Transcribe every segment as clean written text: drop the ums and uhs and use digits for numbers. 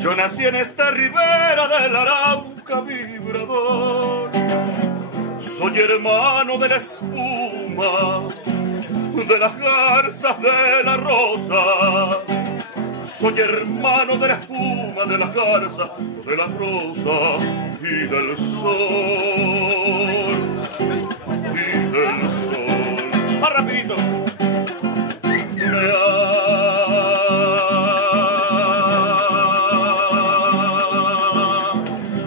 Yo nací en esta ribera del Arauca vibrador. Soy hermano de la espuma, de las garzas de la rosa. Soy hermano de la espuma, de las garzas, de la rosa y del sol. Y del sol. Más rapidito.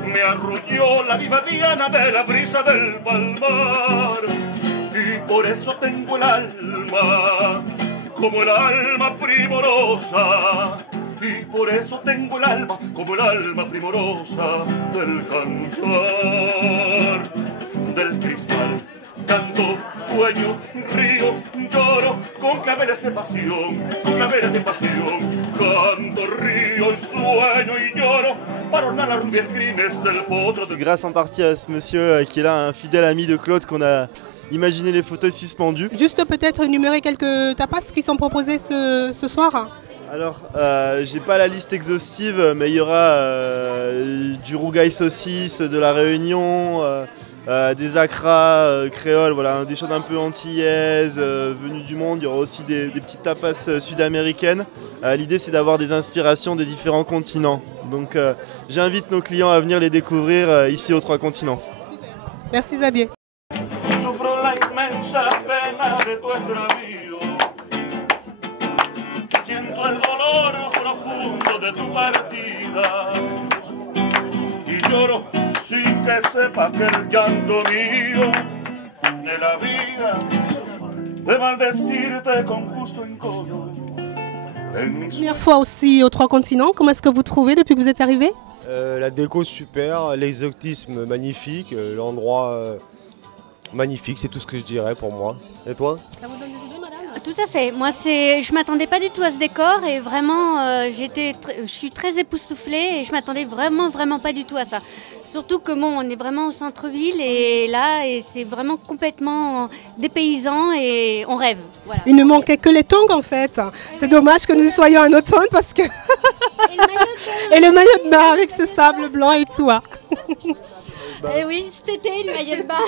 Me arrulló la viva diana de la brisa del palmar y por eso tengo el alma como el alma primorosa, y por eso tengo el alma como el alma primorosa del cantar, del cristal. Canto, sueño, río, lloro, con claveles de pasión, con claveles de pasión. Canto, río, sueño y lloro, para ornar las rubias crines del potro. C'est grâce en partie à ce monsieur qui est là, un fidèle ami de Claude, qu'on a imaginé les fauteuils suspendus. Juste peut-être énumérer quelques tapas qui sont proposés ce soir. Alors, j'ai pas la liste exhaustive, mais il y aura du rougail saucisse, de la Réunion, des acras créoles, voilà, des choses un peu antillaises, venues du monde. Il y aura aussi des petites tapas sud-américaines. L'idée, c'est d'avoir des inspirations des différents continents. Donc, j'invite nos clients à venir les découvrir ici aux 3 continents. Merci Xavier. Sufro la inmensa pena de tu extravío. Siento el dolor profundo de tu partida. Y lloro sin que sepa que el llanto mío de la vida de maldecirte con justo encono. Première fois aussi aux 3 continents, comment est-ce que vous trouvez depuis que vous êtes arrivé? La déco super, l'exotisme magnifique, l'endroit magnifique, c'est tout ce que je dirais pour moi. Et toi? Ça vous donne des idées, madame? Tout à fait. Moi, je ne m'attendais pas du tout à ce décor et vraiment, je suis très époustouflée et je ne m'attendais vraiment pas du tout à ça. Surtout que bon, on est vraiment au centre-ville et là, c'est vraiment complètement dépaysant et on rêve. Voilà. Il ne manquait que les tongs en fait. C'est dommage que nous soyons en automne parce que... Et le maillot de bain avec ce sable blanc et tout. Et oui, cet été, le maillot de bain.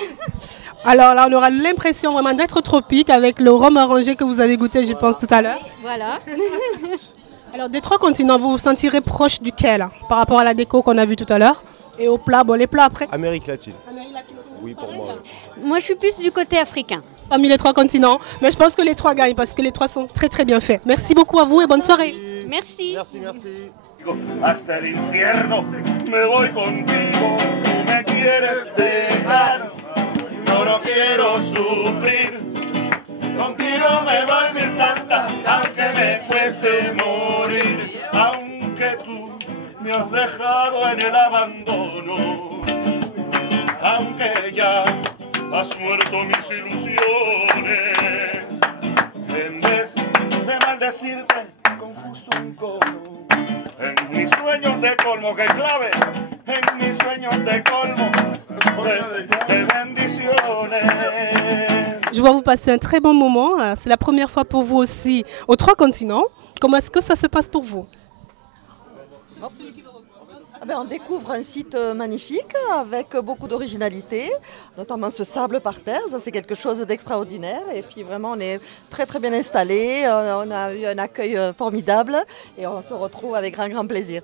Alors là, on aura l'impression vraiment d'être tropique avec le rhum arrangé que vous avez goûté, je pense, tout à l'heure. Voilà. Alors, des 3 continents, vous vous sentirez proche duquel par rapport à la déco qu'on a vue tout à l'heure? Et aux plats, bon, les plats après? Amérique latine. Oui, pour moi. Moi, je suis plus du côté africain. Parmi les 3 continents, mais je pense que les 3 gagnent parce que les 3 sont très bien faits. Merci beaucoup à vous et bonne soirée. Merci. Merci, merci. Hasta el infierno me voy contigo, tú me quieres dejar, yo no quiero sufrir, contigo me voy mi santa, aunque me cueste morir, aunque tú me has dejado en el abandono, aunque ya has muerto mis ilusiones, en vez de maldecirte con justo un cono. En mis sueños de colmo, que clave, en mis sueños de colmo, de bendiciones. Je vois vous passer un très bon moment. C'est la première fois pour vous aussi aux 3 continents. Comment est-ce que ça se passe pour vous? On découvre un site magnifique avec beaucoup d'originalité, notamment ce sable par terre, ça c'est quelque chose d'extraordinaire et puis vraiment on est très bien installé, on a eu un accueil formidable et on se retrouve avec grand plaisir.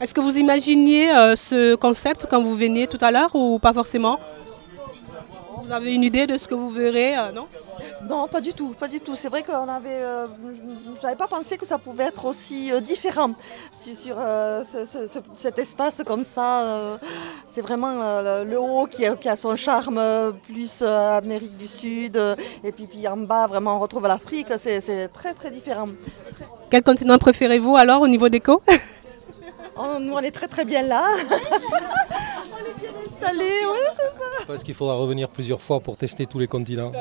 Est-ce que vous imaginiez ce concept quand vous veniez tout à l'heure ou pas forcément? Vous avez une idée de ce que vous verrez, non? Non, pas du tout. C'est vrai que j'avais pas pensé que ça pouvait être aussi différent sur cet espace comme ça. C'est vraiment le haut qui a son charme, plus Amérique du Sud, et puis en bas, vraiment, on retrouve l'Afrique. C'est très différent. Quel continent préférez-vous alors au niveau déco? Nous, on est très bien là. On est bien installés, oui, c'est ça. Je pense qu'il faudra revenir plusieurs fois pour tester tous les continents.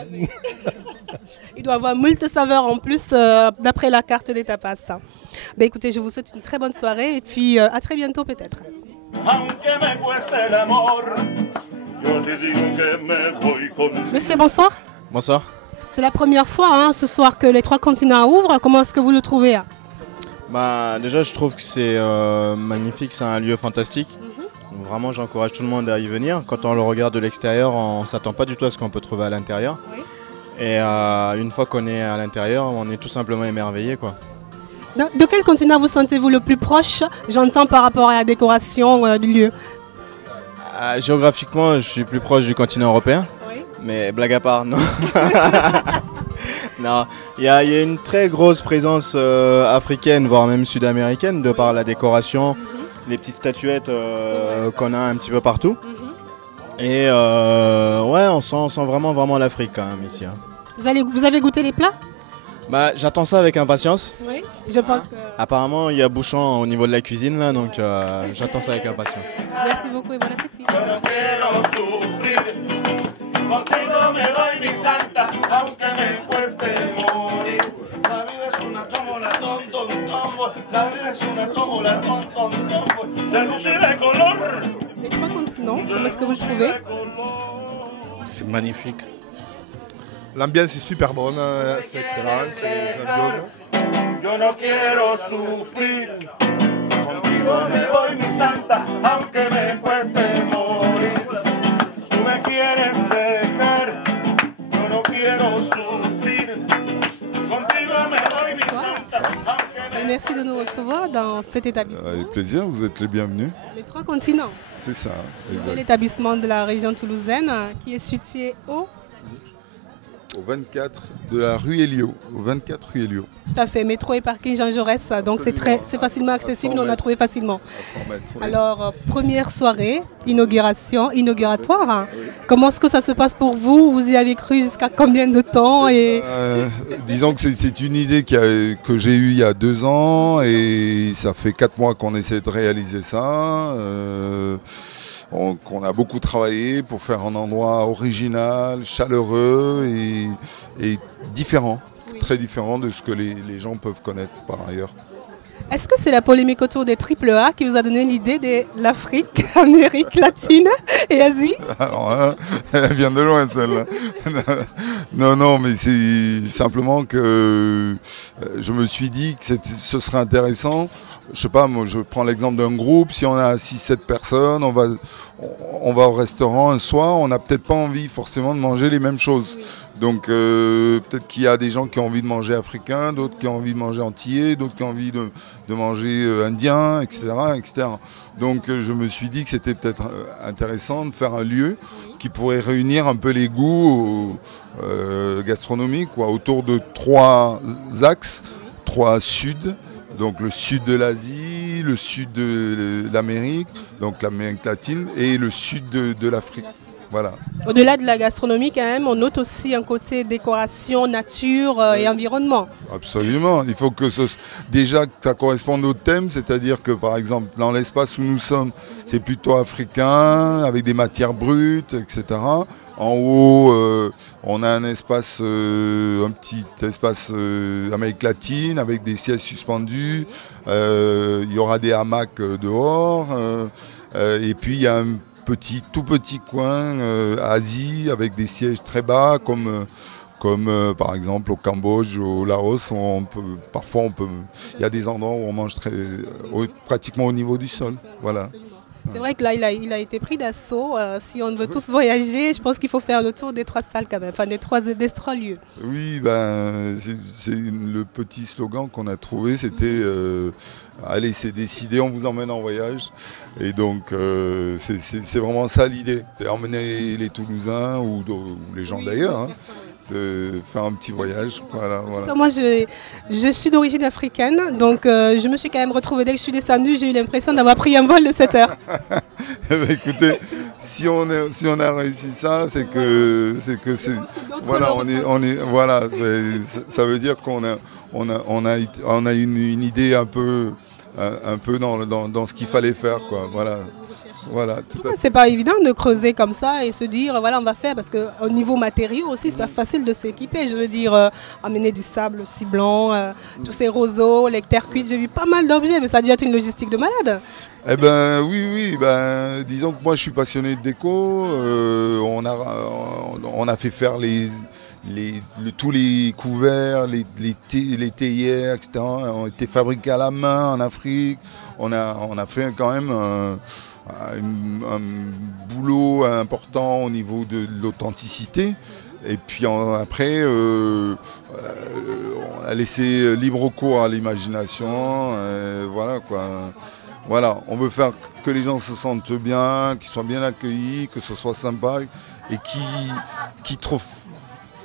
Il doit y avoir moult saveurs en plus d'après la carte des tapas. Écoutez, je vous souhaite une très bonne soirée et puis à très bientôt peut-être. Monsieur, bonsoir. Bonsoir. C'est la première fois ce soir que les 3 continents ouvrent. Comment est-ce que vous le trouvez? Bah, déjà, je trouve que c'est magnifique, c'est un lieu fantastique. Donc, vraiment, j'encourage tout le monde à y venir. Quand on le regarde de l'extérieur, on ne s'attend pas du tout à ce qu'on peut trouver à l'intérieur. Oui. Et une fois qu'on est à l'intérieur, on est tout simplement émerveillé, quoi. De quel continent vous sentez-vous le plus proche? J'entends par rapport à la décoration du lieu. Géographiquement, je suis plus proche du continent européen. Oui. Mais blague à part, non. Non, il y a une très grosse présence africaine, voire même sud-américaine, de par la décoration, les petites statuettes qu'on a un petit peu partout. Et ouais, on sent vraiment l'Afrique quand même ici. Hein. Vous avez goûté les plats? Bah, j'attends ça avec impatience. Oui, je pense que... Apparemment, il y a bouchon au niveau de la cuisine là, donc j'attends ça avec impatience. Merci beaucoup et bon appétit. Contigo me voy mi santa, aunque me cueste morir. La vida es una tómbola, tom, tom, tom. La vida es una tómbola, tom, tom, tom. De luz y de color. Les 3 continents, comment est-ce que vous le trouvez? C'est magnifique. L'ambiance est super bonne, c'est excellent, c'est grandiose. Yo no quiero sufrir. Contigo me voy mi santa, aunque me cueste morir. Tú me quieres dejar, yo no quiero sufrir. Contigo me voy mi santa, aunque me... Merci de nous recevoir dans cet établissement. Avec plaisir, vous êtes les bienvenus. Les 3 continents. C'est ça, exact. L'établissement de la région toulousaine qui est situé au 24 de la rue Elio, au 24 rue Elio. Tout à fait, métro et parking Jean Jaurès, donc c'est facilement accessible, on a trouvé facilement. À 100 mètres, oui. Alors, première soirée, inauguratoire. Oui. Comment est-ce que ça se passe pour vous? Vous y avez cru jusqu'à combien de temps Disons que c'est une idée que j'ai eue il y a 2 ans et ça fait 4 mois qu'on essaie de réaliser ça. On a beaucoup travaillé pour faire un endroit original, chaleureux et différent, oui. Très différent de ce que les gens peuvent connaître par ailleurs. Est-ce que c'est la polémique autour des AAA qui vous a donné l'idée de l'Afrique, Amérique latine et Asie? Alors hein, elle vient de loin celle-là. Non, mais c'est simplement que je me suis dit que ce serait intéressant. Je sais pas, moi je prends l'exemple d'un groupe, si on a 6-7 personnes, on va au restaurant un soir, on n'a peut-être pas envie forcément de manger les mêmes choses. Donc peut-être qu'il y a des gens qui ont envie de manger africain, d'autres qui ont envie de manger antillais, d'autres qui ont envie de manger indien, etc., etc. Donc je me suis dit que c'était peut-être intéressant de faire un lieu qui pourrait réunir un peu les goûts gastronomiques, quoi, autour de 3 axes, 3 suds. Donc le sud de l'Asie, le sud de l'Amérique, donc l'Amérique latine, et le sud de l'Afrique. Voilà. Au-delà de la gastronomie, quand même, on note aussi un côté décoration, nature et environnement. Absolument. Il faut que déjà que ça corresponde au thème, c'est-à-dire que par exemple, dans l'espace où nous sommes, c'est plutôt africain, avec des matières brutes, etc. En haut, on a un petit espace Amérique latine avec des sièges suspendus. Il y aura des hamacs dehors. Et puis il y a un tout petit coin Asie avec des sièges très bas comme par exemple au Cambodge, au Laos, il y a des endroits où on mange pratiquement au niveau du sol. Voilà. C'est vrai que là, il a été pris d'assaut. Si on veut tous voyager, je pense qu'il faut faire le tour des 3 salles quand même, enfin des trois lieux. Oui, c'est le petit slogan qu'on a trouvé, c'était allez, c'est décidé, on vous emmène en voyage. Et donc, c'est vraiment ça l'idée, c'est emmener les Toulousains ou les gens d'ailleurs. Hein, de faire un petit voyage. Voilà. Moi, je suis d'origine africaine, donc je me suis quand même retrouvée, dès que je suis descendue, j'ai eu l'impression d'avoir pris un vol de 7 heures. Écoutez, si on a réussi ça, c'est que voilà, voilà, ça veut dire qu'on a une idée un peu dans ce qu'il fallait faire, quoi. Voilà, c'est pas évident de creuser comme ça et se dire voilà on va faire, parce qu'au niveau matériaux aussi c'est pas facile de s'équiper, je veux dire amener du sable aussi blanc, tous ces roseaux, les terres cuites, j'ai vu pas mal d'objets, mais ça a dû être une logistique de malade. Eh ben oui, disons que moi je suis passionné de déco, on a fait faire tous les couverts, les théières, etc. ont été fabriqués à la main en Afrique. On a fait quand même un boulot important au niveau de l'authenticité. Et puis après, on a laissé libre cours à l'imagination. Voilà quoi. Voilà, on veut faire que les gens se sentent bien, qu'ils soient bien accueillis, que ce soit sympa et qu'ils trouvent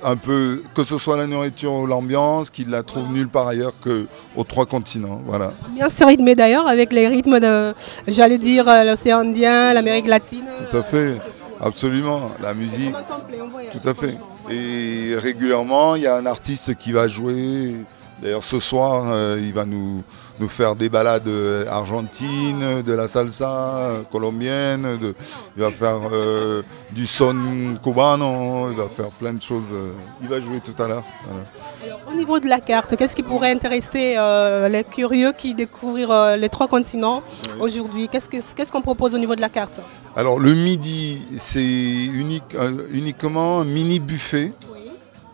un peu, que ce soit la nourriture ou l'ambiance, qu'ils la trouvent nulle part ailleurs qu'aux 3 continents. Voilà. Bien se rythmer d'ailleurs avec les rythmes de, j'allais dire, l'océan Indien, l'Amérique latine. Tout à fait, absolument. La musique, tout à fait. Et régulièrement, il y a un artiste qui va jouer. D'ailleurs, ce soir, il va nous faire des balades argentines, de la salsa colombienne, il va faire du son cubano, il va faire plein de choses. Il va jouer tout à l'heure. Voilà. Alors, au niveau de la carte, qu'est-ce qui pourrait intéresser les curieux qui découvrent les 3 continents aujourd'hui? Qu'est-ce qu'on propose au niveau de la carte? Alors, le midi, c'est uniquement un mini buffet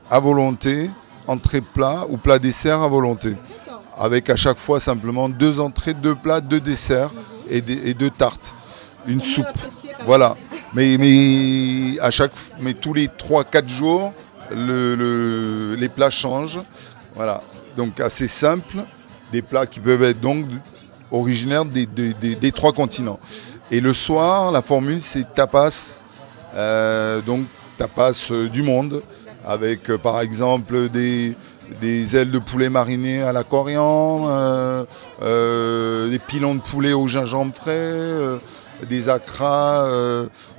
à volonté, entrée plat ou plat dessert à volonté. Avec à chaque fois simplement 2 entrées, 2 plats, 2 desserts et 2 tartes, une soupe. Voilà. Mais tous les 3-4 jours, les plats changent. Voilà. Donc assez simple, des plats qui peuvent être donc originaires des 3 continents. Et le soir, la formule c'est tapas, donc tapas du monde, avec par exemple des ailes de poulet marinées à la coriandre, des pilons de poulet au gingembre frais, des acras,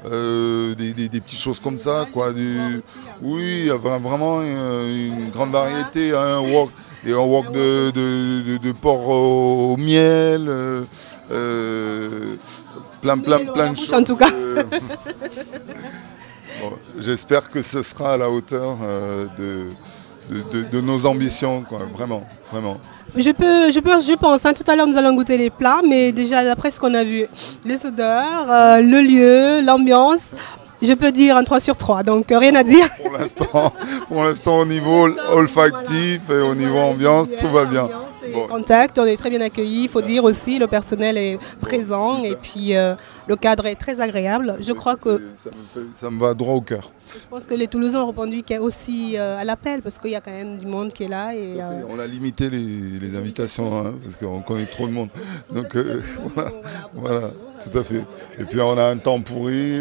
des petites choses comme ça, quoi. Oui, il y a vraiment une grande variété, un wok de porc au miel, plein de choses. En tout cas. Bon, j'espère que ce sera à la hauteur de nos ambitions, quoi, vraiment. Je pense, hein, tout à l'heure nous allons goûter les plats, mais déjà d'après ce qu'on a vu, les odeurs, le lieu, l'ambiance, je peux dire un 3 sur 3, donc rien à dire. Pour l'instant au niveau olfactif et au niveau ambiance, tout va bien. Bon. Contact, on est très bien accueillis, il faut dire aussi, le personnel est présent et puis le cadre est très agréable. Je crois que ça me va droit au cœur. Je pense que les Toulousains ont répondu aussi à l'appel parce qu'il y a quand même du monde qui est là. Et, on a limité les invitations hein, parce qu'on connaît trop de monde. Donc voilà, tout à fait. Et puis on a un temps pourri.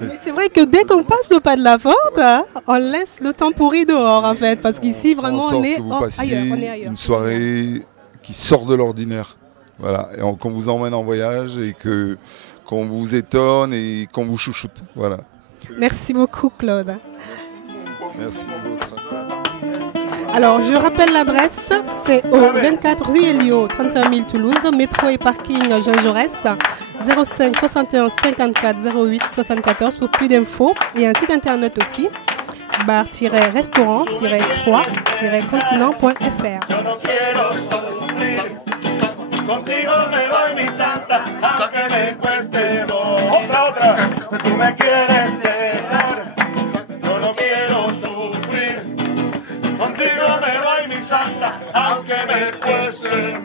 Mais c'est vrai que dès qu'on passe le pas de la porte, hein, on laisse le temps pourri dehors en fait, parce qu'ici vraiment on est ailleurs. Une soirée qui sort de l'ordinaire. Voilà, et qu'on vous emmène en voyage et qu'on vous étonne et qu'on vous chouchoute. Voilà. Merci beaucoup Claude. Merci de votre. Alors je rappelle l'adresse, c'est au 24 rue Elio, 31 000 Toulouse, métro et parking Jean Jaurès, 05 61 54 08 74 pour plus d'infos et un site internet aussi, bar-restaurant-3-continent.fr. Contigo me doy mi santa, aunque me cueste otra, tú me quieres dejar, yo no quiero sufrir. Contigo me doy mi santa, aunque me cueste